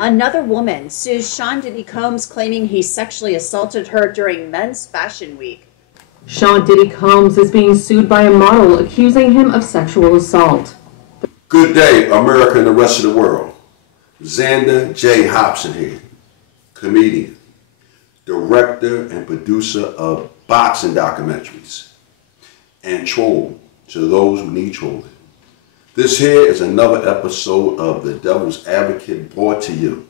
Another woman sues Sean Diddy Combs, claiming he sexually assaulted her during Men's Fashion Week. Sean Diddy Combs is being sued by a model accusing him of sexual assault. Good day, America and the rest of the world. Xander J. Hobson here, comedian, director and producer of boxing documentaries, and troll to those who need trolling. This here is another episode of The Devil's Advocate, brought to you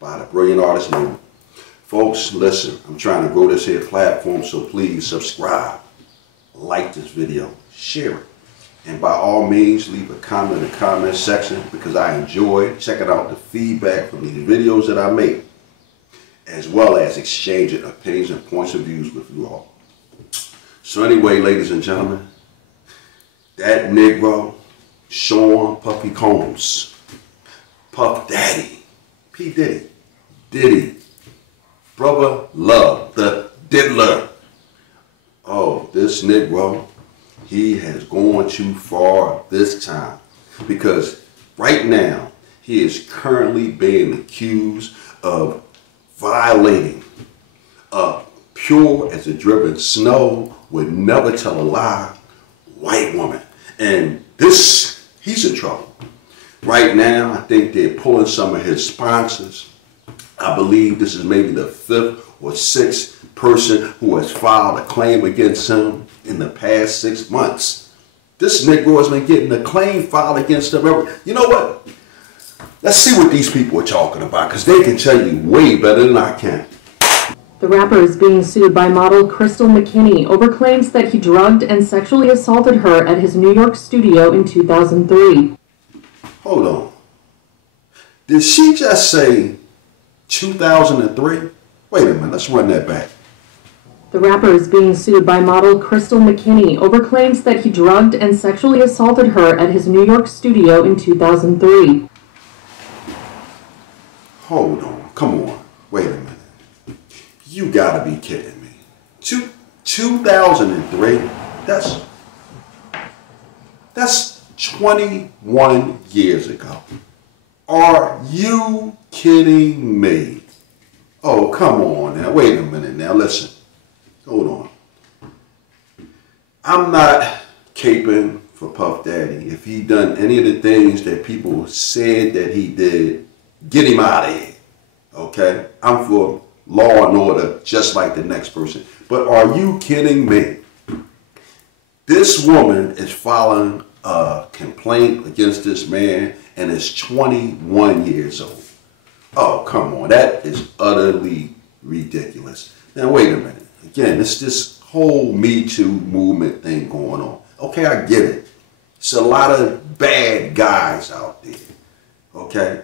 by the brilliant artist Newman. Folks, listen, I'm trying to grow this here platform, so please subscribe, like this video, share it, and by all means leave a comment in the comment section, because I enjoy checking out the feedback from these videos that I make, as well as exchanging opinions and points of views with you all. So anyway, ladies and gentlemen, that Negro, Sean Puffy Combs, Puff Daddy, P. Diddy, Diddy, Brother Love, the Diddler. Oh, this Negro, he has gone too far this time, because right now he is currently being accused of violating a pure as the driven snow, would never tell a lie, white woman. And this, he's in trouble. Right now, I think they're pulling some of his sponsors. I believe this is maybe the 5th or 6th person who has filed a claim against him in the past 6 months. This Negro has been getting a claim filed against him. You know what? Let's see what these people are talking about, because they can tell you way better than I can. The rapper is being sued by model Crystal McKinney over claims that he drugged and sexually assaulted her at his New York studio in 2003. Hold on. Did she just say 2003? Wait a minute, let's run that back. The rapper is being sued by model Crystal McKinney over claims that he drugged and sexually assaulted her at his New York studio in 2003. Hold on, come on, wait a minute. You gotta be kidding me. 2003? That's 21 years ago. Are you kidding me? Oh, come on now, wait a minute now, listen. Hold on. I'm not caping for Puff Daddy. If he done any of the things that people said that he did, get him out of here, okay? I'm for law and order, just like the next person. But are you kidding me? This woman is filing a complaint against this man and is 21 years old. Oh, come on. That is utterly ridiculous. Now, wait a minute. Again, it's this whole Me Too movement thing going on. Okay, I get it. It's a lot of bad guys out there, okay?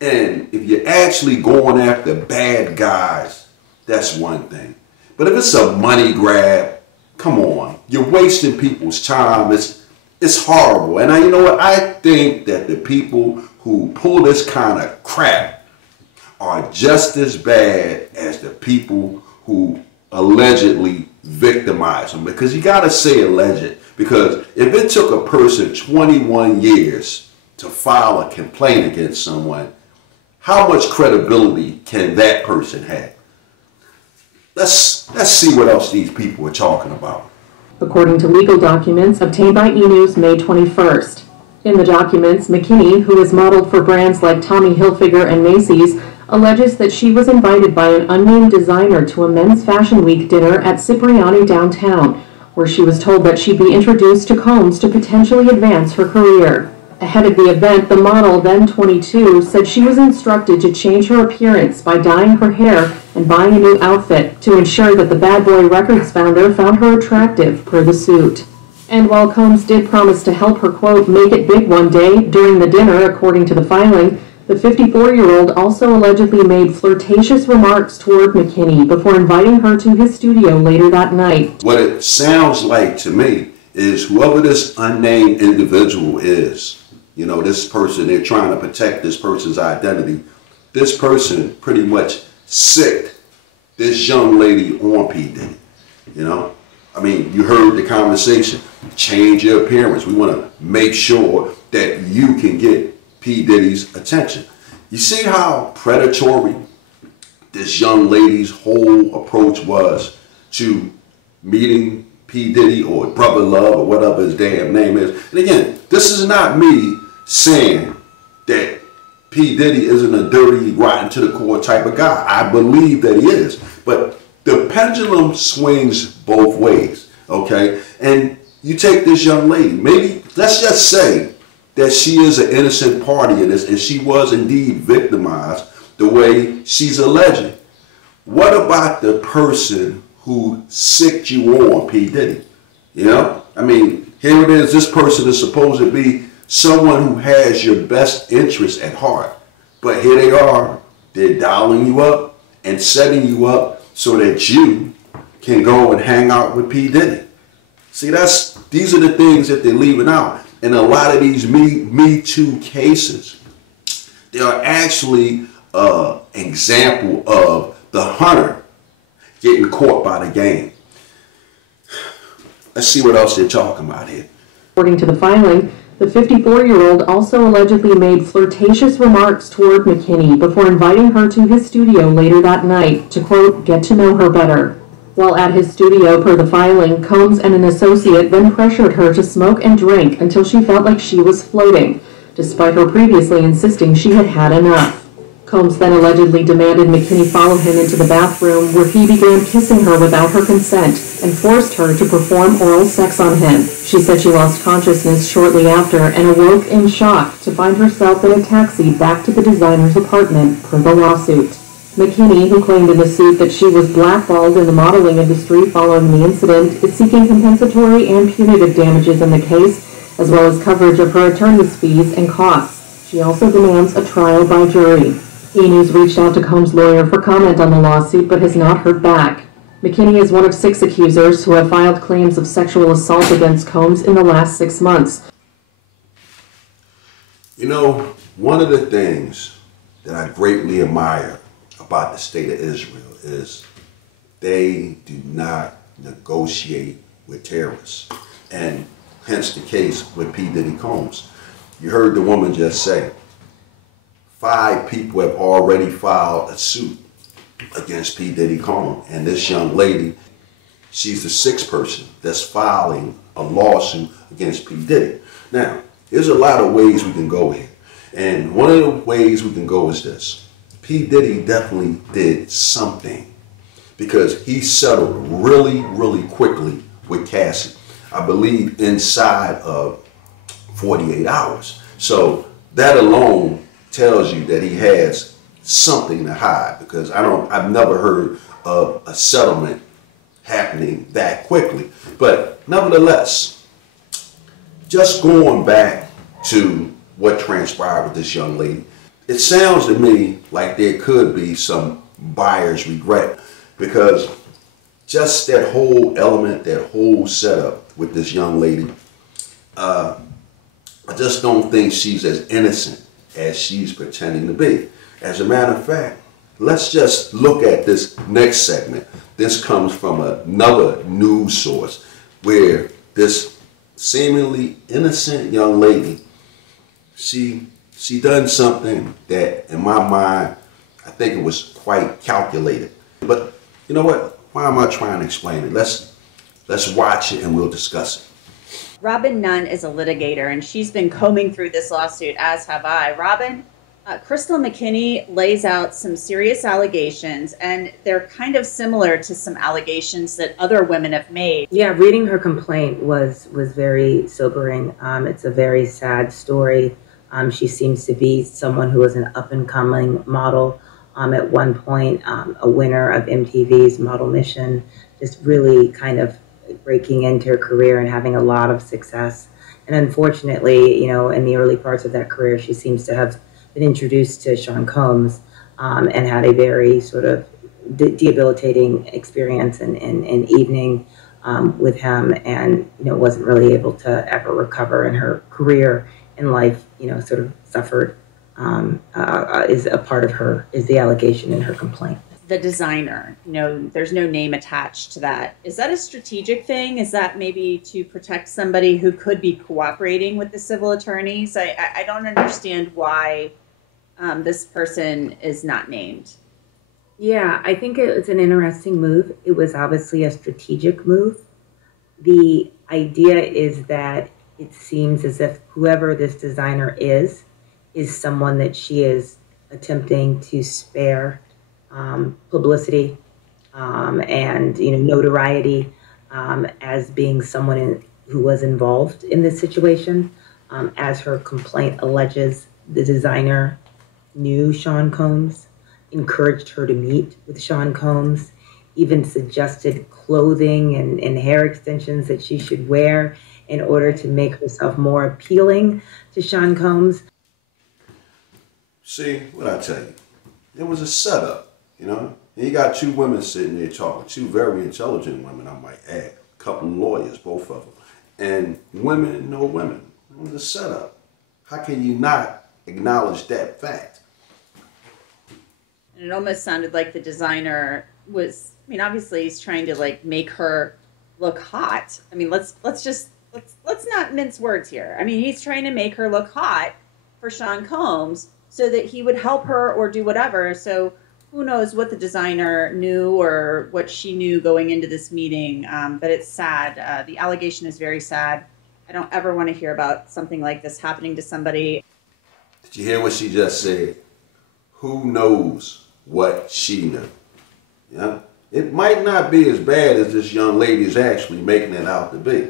And if you're actually going after bad guys, that's one thing. But if it's a money grab, come on. You're wasting people's time. It's horrible. And you know what? I think that the people who pull this kind of crap are just as bad as the people who allegedly victimize them. Because you got to say alleged. Because if it took a person 21 years to file a complaint against someone, how much credibility can that person have? Let's see what else these people are talking about. According to legal documents obtained by E! May 21st. In the documents, McKinney, who is modeled for brands like Tommy Hilfiger and Macy's, alleges that she was invited by an unnamed designer to a Men's Fashion Week dinner at Cipriani downtown, where she was told that she'd be introduced to Combs to potentially advance her career. Ahead of the event, the model, then 22, said she was instructed to change her appearance by dyeing her hair and buying a new outfit to ensure that the Bad Boy Records founder found her attractive, per the suit. And while Combs did promise to help her, quote, make it big one day during the dinner, according to the filing, the 54-year-old also allegedly made flirtatious remarks toward McKinney before inviting her to his studio later that night. What it sounds like to me is whoever this unnamed individual is, you know, this person, they're trying to protect this person's identity. This person pretty much sicked this young lady on P. Diddy, you know? I mean, you heard the conversation. Change your appearance. We want to make sure that you can get P. Diddy's attention. You see how predatory this young lady's whole approach was to meeting P. Diddy or Brother Love or whatever his damn name is. And again, this is not me saying that P. Diddy isn't a dirty, rotten to the core type of guy. I believe that he is. But the pendulum swings both ways, okay? And you take this young lady, maybe, let's just say that she is an innocent party in this and she was indeed victimized the way she's alleging. What about the person who sicked you on, P. Diddy? You know? I mean, here it is, this person is supposed to be someone who has your best interest at heart. But here they are, they're dialing you up and setting you up so that you can go and hang out with P. Diddy. See, these are the things that they're leaving out. And a lot of these Me Too cases, they are actually an example of the hunter getting caught by the game. Let's see what else they're talking about here. According to the filing, the 54-year-old also allegedly made flirtatious remarks toward McKinney before inviting her to his studio later that night to, quote, get to know her better. While at his studio, per the filing, Combs and an associate then pressured her to smoke and drink until she felt like she was floating, despite her previously insisting she had had enough. Combs then allegedly demanded McKinney follow him into the bathroom, where he began kissing her without her consent and forced her to perform oral sex on him. She said she lost consciousness shortly after and awoke in shock to find herself in a taxi back to the designer's apartment, per the lawsuit. McKinney, who claimed in the suit that she was blackballed in the modeling industry following the incident, is seeking compensatory and punitive damages in the case, as well as coverage of her attorney's fees and costs. She also demands a trial by jury. E! reached out to Combs' lawyer for comment on the lawsuit, but has not heard back. McKinney is one of 6 accusers who have filed claims of sexual assault against Combs in the last 6 months. You know, one of the things that I greatly admire about the state of Israel is they do not negotiate with terrorists. And hence the case with P. Diddy Combs. You heard the woman just say, 5 people have already filed a suit against P. Diddy Combs. And this young lady, she's the 6th person that's filing a lawsuit against P. Diddy. Now, there's a lot of ways we can go here. And one of the ways we can go is this. P. Diddy definitely did something because he settled really, really quickly with Cassie. I believe inside of 48 hours. So that alone tells you that he has something to hide, because I've never heard of a settlement happening that quickly. But nevertheless, just going back to what transpired with this young lady, it sounds to me like there could be some buyer's regret, because just that whole element, that whole setup with this young lady, I just don't think she's as innocent as she's pretending to be. As a matter of fact, let's just look at this next segment. This comes from another news source where this seemingly innocent young lady, she done something that, in my mind, I think it was quite calculated. But you know what? Why am I trying to explain it? Let's watch it and we'll discuss it. Robin Nunn is a litigator, and she's been combing through this lawsuit, as have I. Robin, Crystal McKinney lays out some serious allegations, and they're kind of similar to some allegations that other women have made. Yeah, reading her complaint was very sobering. It's a very sad story. She seems to be someone who was an up-and-coming model. At one point, a winner of MTV's Model Mission, just really kind of breaking into her career and having a lot of success. And unfortunately, you know, in the early parts of that career, she seems to have been introduced to Sean Combs and had a very sort of debilitating experience and evening with him, and, you know, wasn't really able to ever recover in her career and life, you know, sort of suffered, is a part of her, is the allegation in her complaint. The designer, you know, there's no name attached to that. Is that a strategic thing? Is that maybe to protect somebody who could be cooperating with the civil attorneys? I don't understand why this person is not named. Yeah, I think it's an interesting move. It was obviously a strategic move. The idea is that it seems as if whoever this designer is someone that she is attempting to spare publicity and notoriety as being someone who was involved in this situation. As her complaint alleges, the designer knew Sean Combs, encouraged her to meet with Sean Combs, even suggested clothing and hair extensions that she should wear in order to make herself more appealing to Sean Combs. See, what I tell you, it was a setup, you know? And you got two women sitting there talking, two very intelligent women, I might add, a couple of lawyers, both of them. And women know women. It was a setup. How can you not acknowledge that fact? And it almost sounded like the designer was, I mean, obviously he's trying to like make her look hot. I mean, let's not mince words here. I mean, he's trying to make her look hot for Sean Combs so that he would help her or do whatever. So who knows what the designer knew or what she knew going into this meeting. But it's sad. The allegation is very sad. I don't ever want to hear about something like this happening to somebody. Did you hear what she just said? Who knows what she knew? Yeah? It might not be as bad as this young lady is actually making it out to be.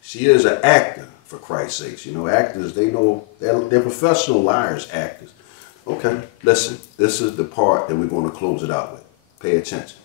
She is an actor, for Christ's sakes. You know, actors, they know, they're professional liars, actors. Okay, listen, this is the part that we're going to close it out with. Pay attention.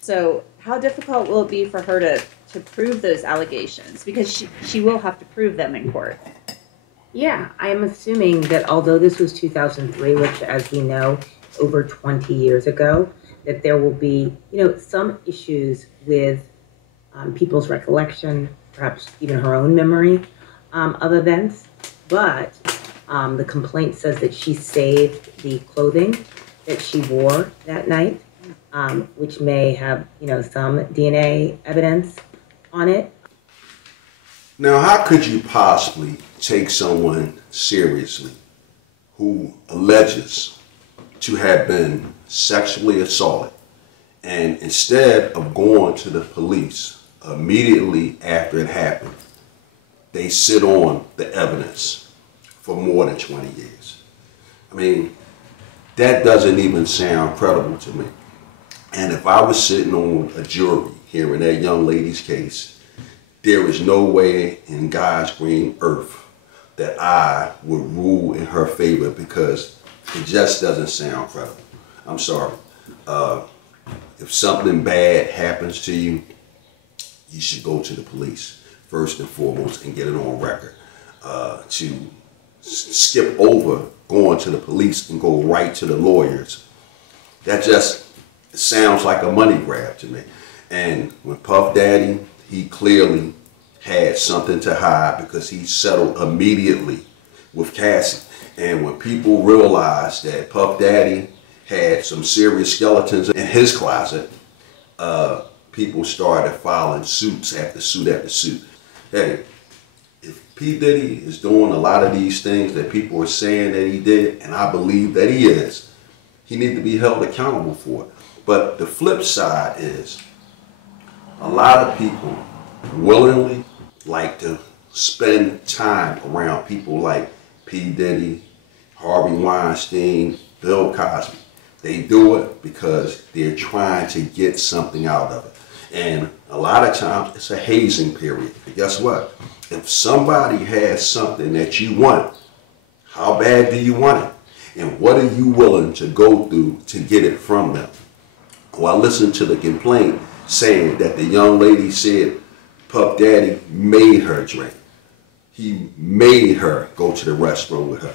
So how difficult will it be for her to prove those allegations? Because she will have to prove them in court. Yeah, I'm assuming that although this was 2003, which as we know, over 20 years ago, that there will be, some issues with people's recollection, perhaps even her own memory of events. But the complaint says that she saved the clothing that she wore that night, which may have, some DNA evidence on it. Now, how could you possibly take someone seriously who alleges to have been sexually assaulted, and instead of going to the police immediately after it happened, they sit on the evidence for more than 20 years? I mean, that doesn't even sound credible to me. And if I was sitting on a jury hearing that young lady's case, there is no way in God's green earth that I would rule in her favor, because it just doesn't sound credible. I'm sorry. If something bad happens to you, you should go to the police first and foremost and get it on record. To skip over going to the police and go right to the lawyers, that just sounds like a money grab to me. And when Puff Daddy, he clearly had something to hide, because he settled immediately with Cassie. And when people realized that Puff Daddy had some serious skeletons in his closet, people started filing suits after suit after suit. Hey, if P. Diddy is doing a lot of these things that people are saying that he did, and I believe that he is, he needs to be held accountable for it. But the flip side is, a lot of people willingly like to spend time around people like P. Diddy, Harvey Weinstein, Bill Cosby. They do it because they're trying to get something out of it. And a lot of times it's a hazing period. But guess what? If somebody has something that you want, how bad do you want it? And what are you willing to go through to get it from them? Well, I listened to the complaint saying that the young lady said Puff Daddy made her drink. He made her go to the restroom with her.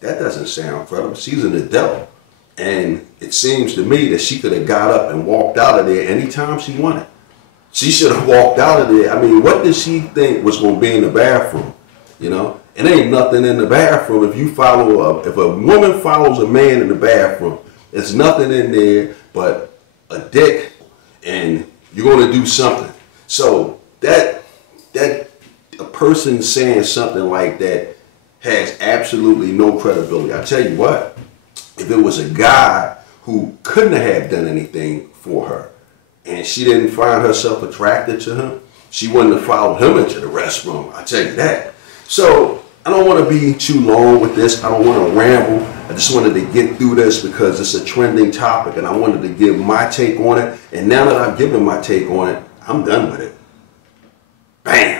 That doesn't sound credible. She's an adult. And it seems to me that she could have got up and walked out of there anytime she wanted. She should have walked out of there. I mean, what did she think was going to be in the bathroom? You know, it ain't nothing in the bathroom. If a woman follows a man in the bathroom, there's nothing in there but a dick, and you're going to do something. So that a person saying something like that has absolutely no credibility. I tell you what, if it was a guy who couldn't have done anything for her and she didn't find herself attracted to him, she wouldn't have followed him into the restroom. I tell you that. So I don't want to be too long with this. I don't want to ramble. I just wanted to get through this because it's a trending topic and I wanted to give my take on it. And now that I've given my take on it, I'm done with it. Bam.